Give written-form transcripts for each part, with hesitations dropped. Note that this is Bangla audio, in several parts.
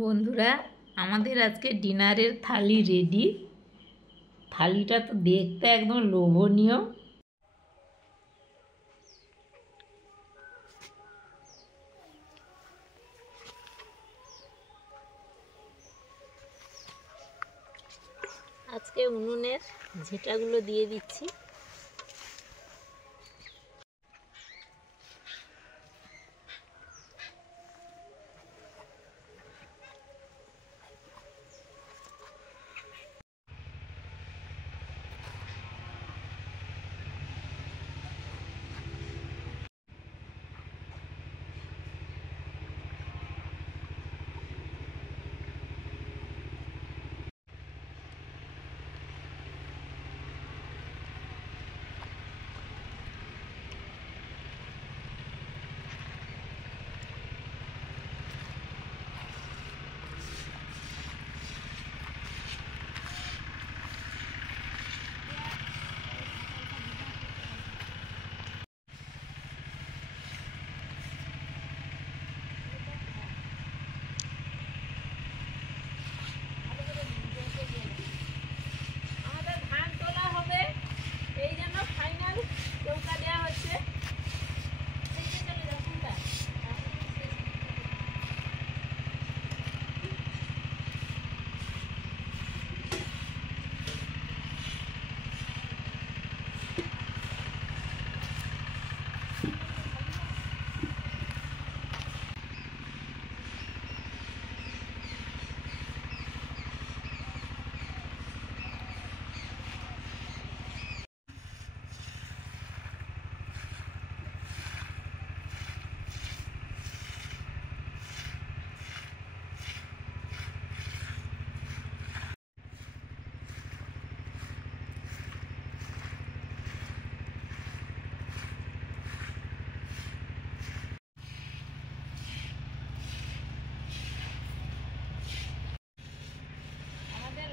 বন্ধুরা, আমাদের আজকে ডিনারের থালি রেডি। থালিটা তো দেখতে একদম লোভনীয়। আজকে উনুনের ঝেঁটাগুলো দিয়ে দিচ্ছি।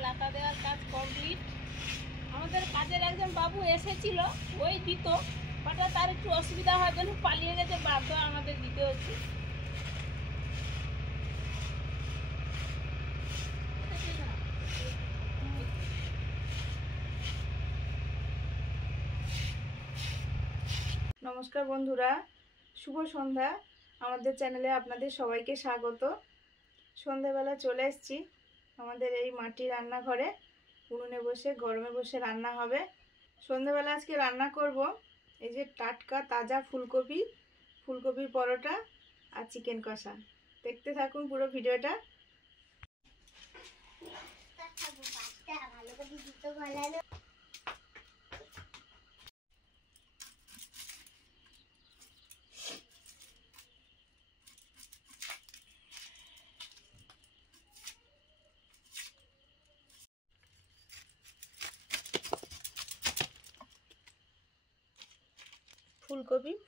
লাতা দেওয়ার কাজ কমপ্লিট। আমাদের কাজের একজন বাবু এসেছিল, ওই দিত, হঠাৎ তার একটু অসুবিধা হয় জন্য পালিয়ে গেছে, বাধ্য আমাদের দিতে হচ্ছে। নমস্কার বন্ধুরা, শুভ সন্ধ্যা। আমাদের চ্যানেলে আপনাদের সবাইকে স্বাগত। সন্ধ্যাবেলা চলে এসেছি আমাদের এই মাটির রান্নাঘরে। উনুনে বসে গরমে বসে রান্না হবে। সন্ধ্যাবেলা আজকে রান্না করব এই যে টাটকা তাজা ফুলকপির পরোটা আর চিকেন কষা। দেখতে থাকুন পুরো ভিডিওটা।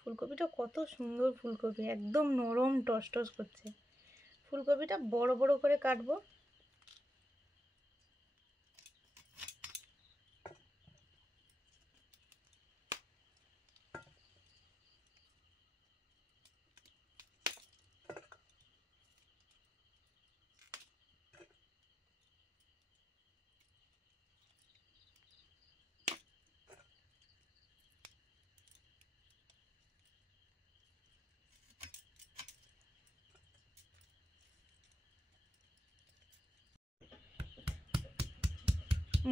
ফুলকপিটা কত সুন্দর ফুলকপি, একদম নরম টসটস করছে। ফুলকপিটা বড় বড় করে কাটবো।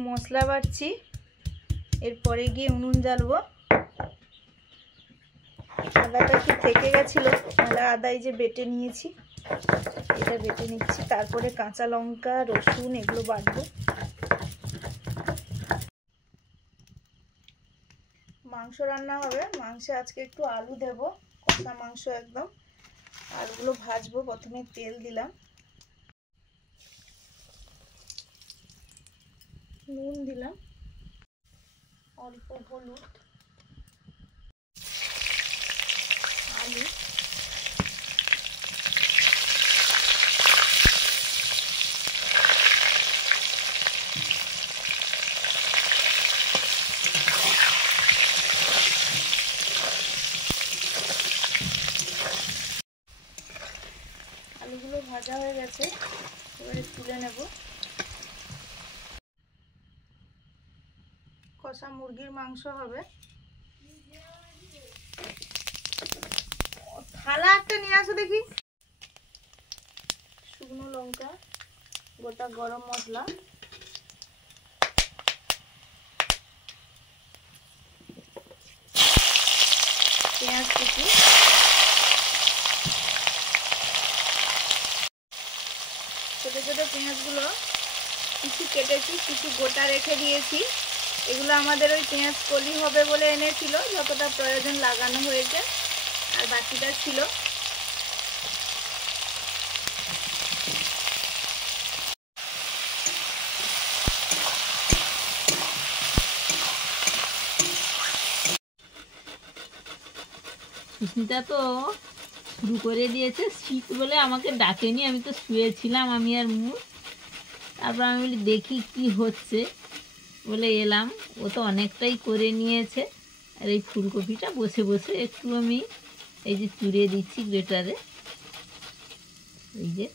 মশলা বাটছি, এরপরে গিয়ে উনুন জ্বালবো। আদাটা একটু থেকে গেছিলো, আদা এই যে বেটে নিয়েছি, এটা বেটে নিচ্ছি। তারপরে কাঁচা লঙ্কা, রসুন এগুলো বাটবো। মাংস রান্না হবে, মাংসে আজকে একটু আলু দেব, কষা মাংস একদম। আলুগুলো ভাজবো। প্রথমে তেল দিলাম, নুন দিলাম, অল্প হলুদ, আলু, আলুগুলো ভাজা হয়ে গেছে। এবারে তুলে নেব। কষা মুরগির মাংস হবে। থালা একটা নিয়ে আসো দেখি। শুকনো লঙ্কা, গোটা গরম মশলা, পেঁয়াজ কুচি, ছোট ছোট পেঁয়াজগুলো কিছু কেটেছি, কিছু গোটা রেখে দিয়েছি। এগুলো আমাদের ওই পেঁয়াজ কলি হবে বলে এনেছিল, যতটা প্রয়োজন লাগানো হয়েছে, আর বাকিটা ছিল। সুস্মিতা তো শুরু করে দিয়েছে, শীত বলে আমাকে ডাকেনি, আমি তো শুয়েছিলাম, আমি আর মুখ। তারপর আমি বলি দেখি কি হচ্ছে বলে এলাম। ও তো অনেকটাই করে নিয়েছে। আর এই ফুলকপিটা বসে বসে একটু আমি এই যে চুড়ে দিচ্ছি গ্রেটারে, এই যে।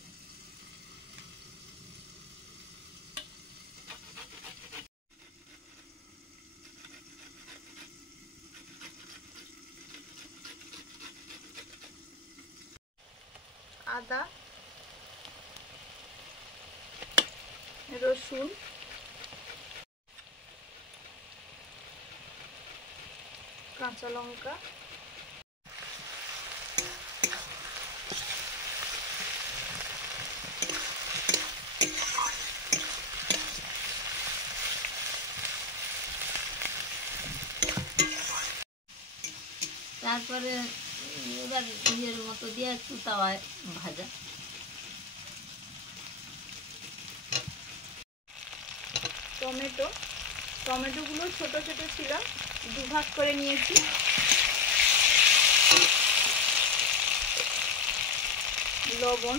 আদা, রসুন, কাঁচা লঙ্কা, তারপরে এবার ইয়ের মতো দিয়ে একটু তাওয়ায় ভাজা। টমেটো, টমেটোগুলো ছোট ছোট ছিল, দুভাগ করে নিয়েছি। লবণ,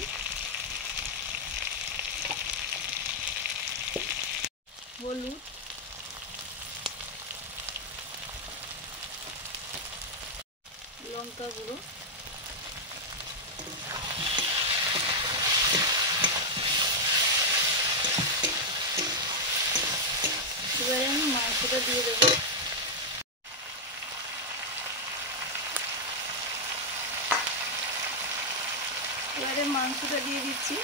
হলুদ, লঙ্কা গুঁড়ো, এবারে আমি মাংসটা দিয়ে দেবো। এবারে মাংসটা দিয়ে দিচ্ছি।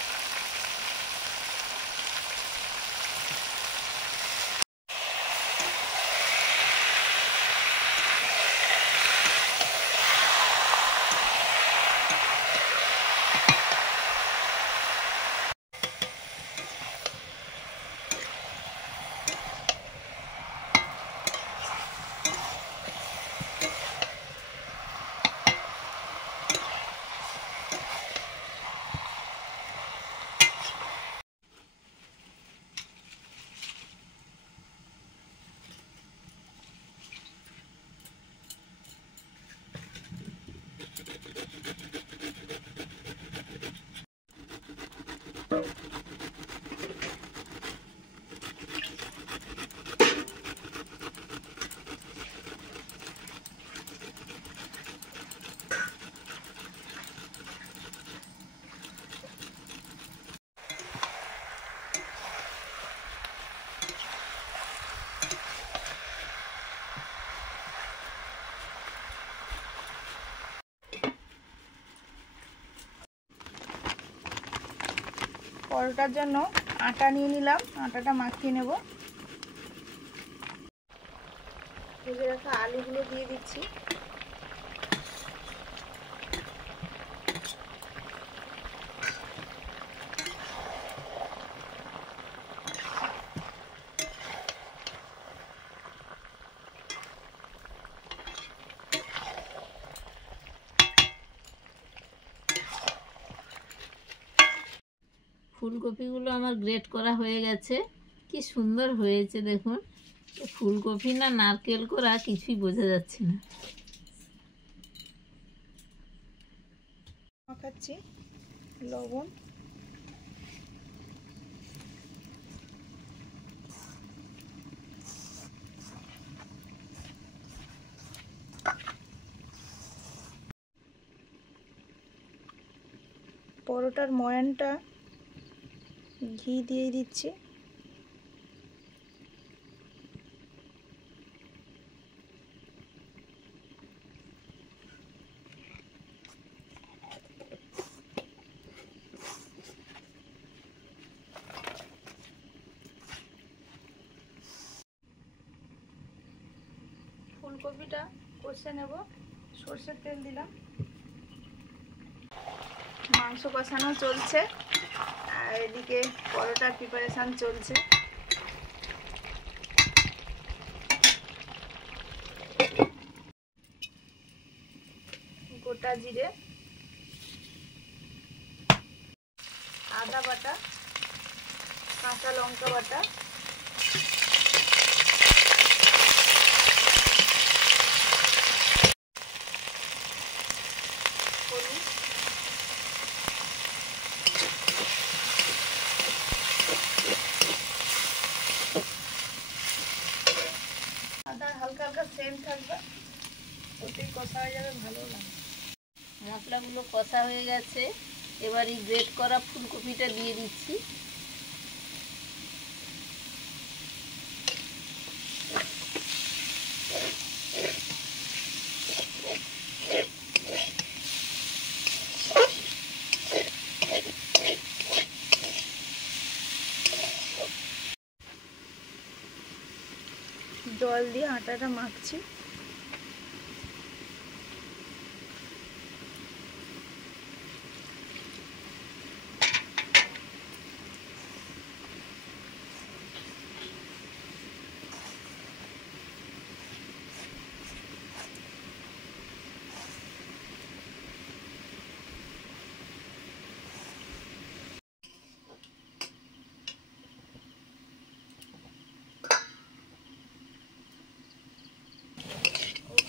পরোটার জন্য আটা নিয়ে নিলাম, আটাটা মাখিয়ে নেব। ভেজে রাখা আলুগুলো দিয়ে দিচ্ছি। ফুলকপিগুলো আমার গ্রেট করা হয়ে গেছে। কি সুন্দর হয়েছে দেখুন। ফুলকপি না নারকেল করা কিছুই বোঝা যাচ্ছে না। মাখাচ্ছি, লবণ, পরোটার ময়ানটা ঘি দিয়ে দিচ্ছি। ফুলকপিটা কষে নেব, সর্ষের তেল দিলাম। মাংস কষানো চলছে আর এদিকে পরোটার প্রিপারেশান চলছে। গোটা জিরে, আদা বাটা, কাঁচা লঙ্কা বাটা, হলুদ, আদা হালকা হালকা সেন্ট থাকবে, ওতেই কষা হয়ে যাবে, ভালো লাগে। মশলাগুলো কষা হয়ে গেছে, এবার এই গ্রেট করা ফুলকপিটা দিয়ে দিচ্ছি। জল দিয়ে আটাটা মাখছি।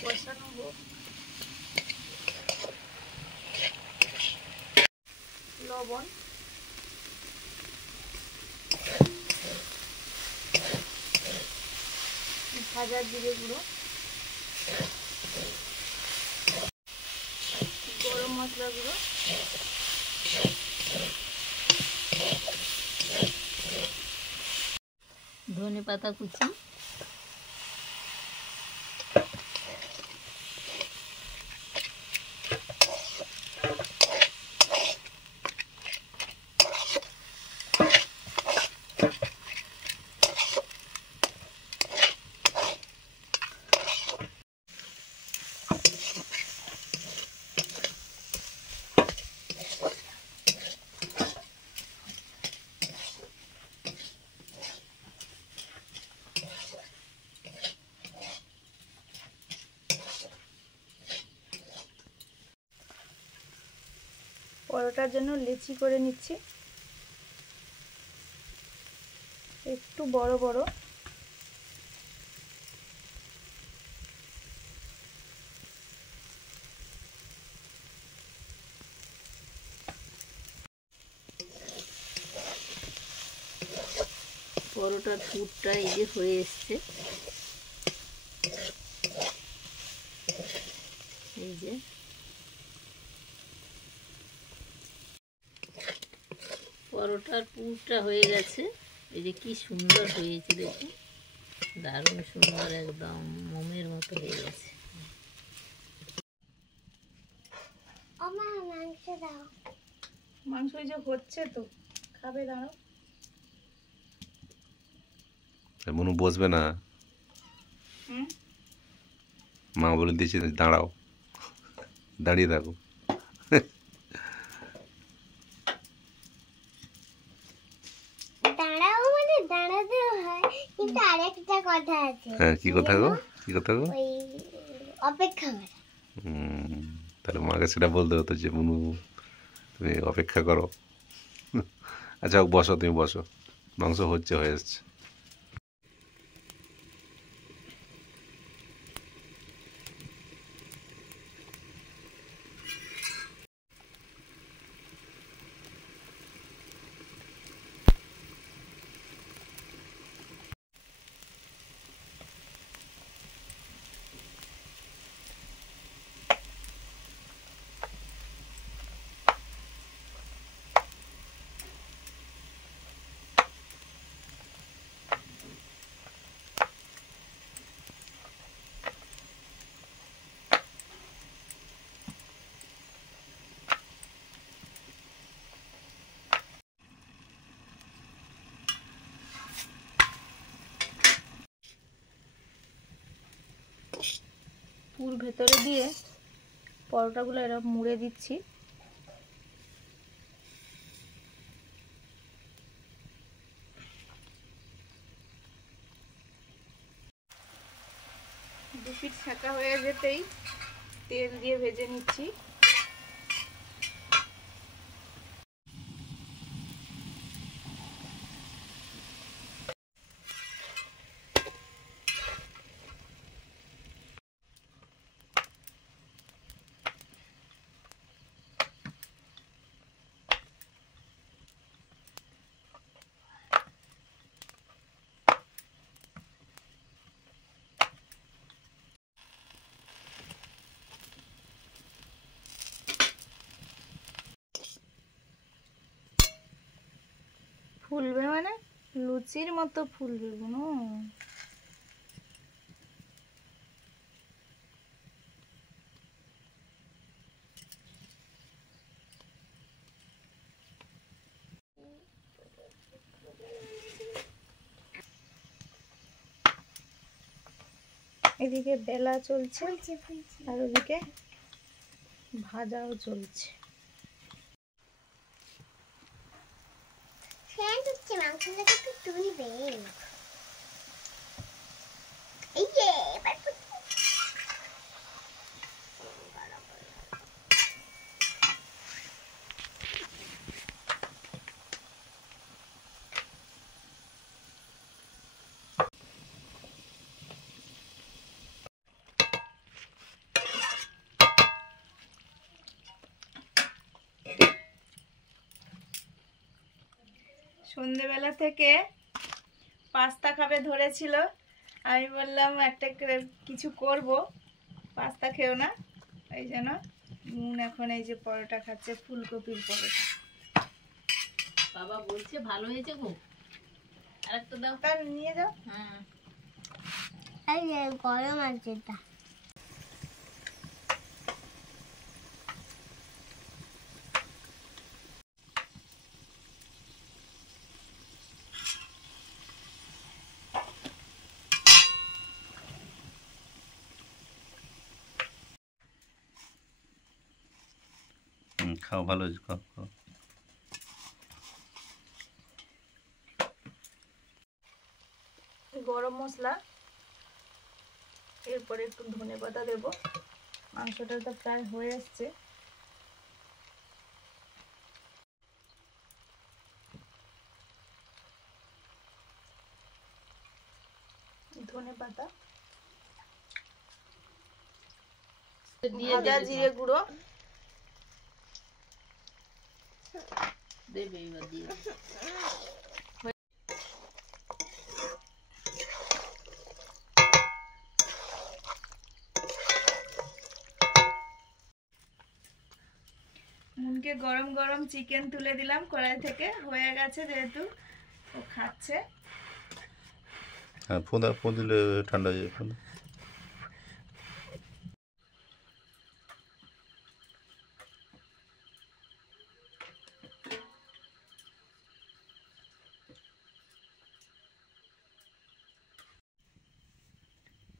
কষানো হোক। লবণ, ভাজা জিরে গুঁড়ো, গরম মশলা গুঁড়ো, ধনে পাতা কুচি, পরোটার জন্য লেচি করে নিচ্ছি, একটু বড় বড়। পরোটার পুরটা এই যে হয়ে এসছে, এই যে পরোটার পুরটা হয়ে গেছে। এই যে কি সুন্দর হয়েছে দেখুন, দারুণ সুন্দর, একদম মোমের মতো হয়ে গেছে। মাংস দাও। মাংস এই যে হচ্ছে তো, খাবে, দাঁড়াও। মনু বসবে না, মা বলে দিয়েছে দাঁড়াও, দাঁড়িয়ে থাকো। দাঁড়াও মানে দাঁড়াতে হয়, কিন্তু আরেকটা কথা আছে। হ্যাঁ, কি কথা গো, কি কথা গো? ওই অপেক্ষা করা। তাহলে মাকে সেটা বলতে হতো যে মনু তুমি অপেক্ষা করো। আচ্ছা বসো, তুমি বসো, মাংস হচ্ছে, হয়ে এসছে। ভেতরে দিয়ে পরোটাগুলো এরকম মুড়ে দিচ্ছি। দু পিঠ শাঁকা হয়ে যেতেই তেল দিয়ে ভেজে নিচ্ছি। ফুলবে মানে লুচির মতো ফুলবে বুনু। এদিকে বেলা চলছে আর ওদিকে ভাজাও চলছে। মাংসটাকে একটু তুলবে। এই যে এবার সন্ধেবেলা থেকে পাস্তা খাবে ধরেছিল, আমি বললাম একটা কিছু করব, পাস্তা খেও না, এই জন্য এখন এই যে পরোটা খাচ্ছে, ফুলকপির পরোটা। বাবা বলছে ভালো হয়েছে গো, আরেকটা দাও। তার নিয়ে যাও। হ্যাঁ এই যে গরম আছে এটা। খাও, ভালো হয়েছে, খাও খাও। গরম মশলা, এরপরে একটু ধনেপাতা দেব। মাংসটা তো প্রায় হয়ে আসছে। ধনেপাতা, ভাজা জিরে গুঁড়ো, দেবে এবার দিয়ে। মুনকে গরম গরম চিকেন তুলে দিলাম কড়াই থেকে, হয়ে গেছে যেহেতু ও খাচ্ছে। হ্যাঁ, ফোন দিলে ঠান্ডা হয়ে যাবে।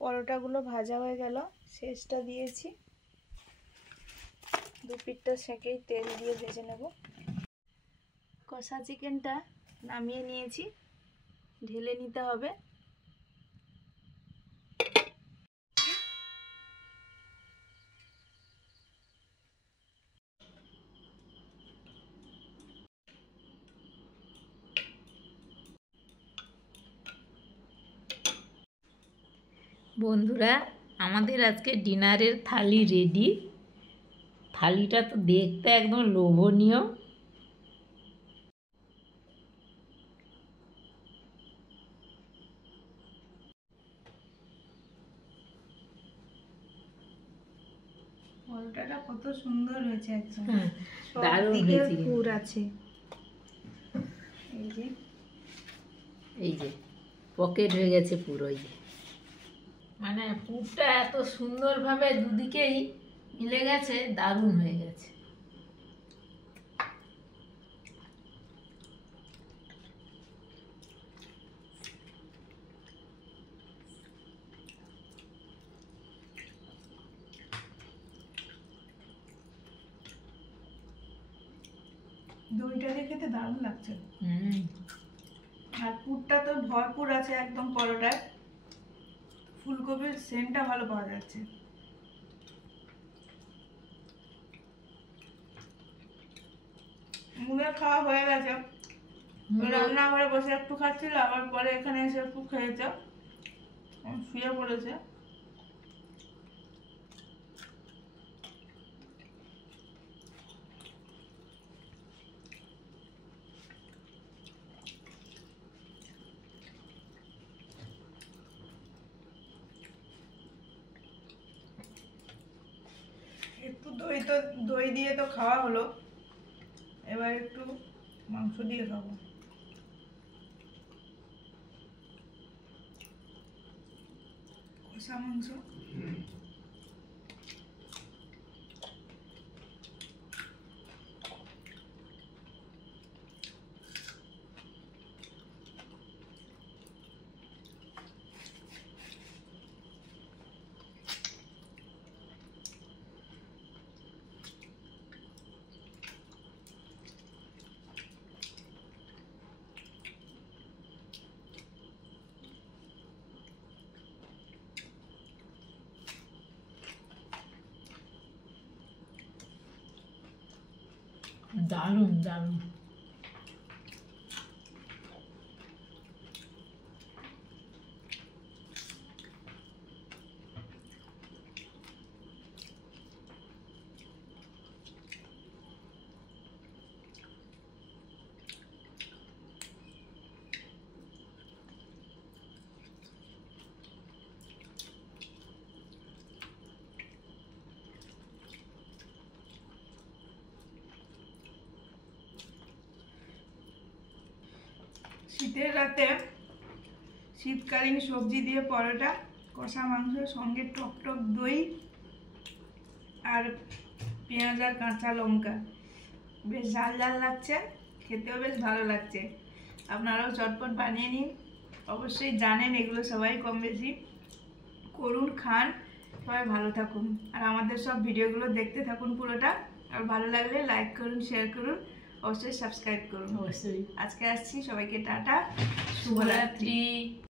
পরোটাগুলো ভাজা হয়ে গেল, শেষটা দিয়েছি। দু পিঠটা সেঁকেই তেল দিয়ে ভেজে নেব। কষা চিকেনটা নামিয়ে নিয়েছি, ঢেলে নিতে হবে। বন্ধুরা, আমাদের আজকে ডিনারের থালি রেডি। থালিটা তো দেখতে একদম লোভনীয়। পরোটাটা কত সুন্দর হয়েছে একদম, সব দারুণ দিকে হয়েছে কিন্তু। পুর আছে। এই যে পকেট হয়ে গেছে পুরোই, মানে পুরটা এত সুন্দরভাবে দুদিকেই মিলে গেছে, দারুণ হয়ে গেছে। দইটা দিয়ে খেতে দারুণ লাগছে। হুম। আর পুরটা তো ভরপুর আছে একদম পরোটায়, ফুলকপির সেন্টটা ভালো পাওয়া যাচ্ছে। মুখের খাওয়া হয়ে গেছে, রান্নাঘরে বসে একটু খাচ্ছিল, আবার পরে এখানে এসে একটু খেয়েছে, শুয়ে পড়েছে। একটু দই দিয়ে তো খাওয়া হলো, এবার একটু মাংস দিয়ে খাবো। কষা মাংস। দারুণ দারুণ। শীতের রাতে শীতকালীন সবজি দিয়ে পরোটা, কষা মাংসের সঙ্গে টক টক দই আর পেঁয়াজ আর কাঁচা লঙ্কা, বেশ ঝাল ঝাল লাগছে, খেতেও বেশ ভালো লাগছে। আপনারাও চটপট বানিয়ে নিন। অবশ্যই জানেন এগুলো সবাই কম বেশি করুন, খান। সবাই ভালো থাকুন আর আমাদের সব ভিডিওগুলো দেখতে থাকুন পুরোটা। আর ভালো লাগলে লাইক করুন, শেয়ার করুন, অবশ্যই সাবস্ক্রাইব করুন। অবশ্যই। আজকে আসছি, সবাইকে টাটা, শুভরাত্রি। শুভরাত্রি।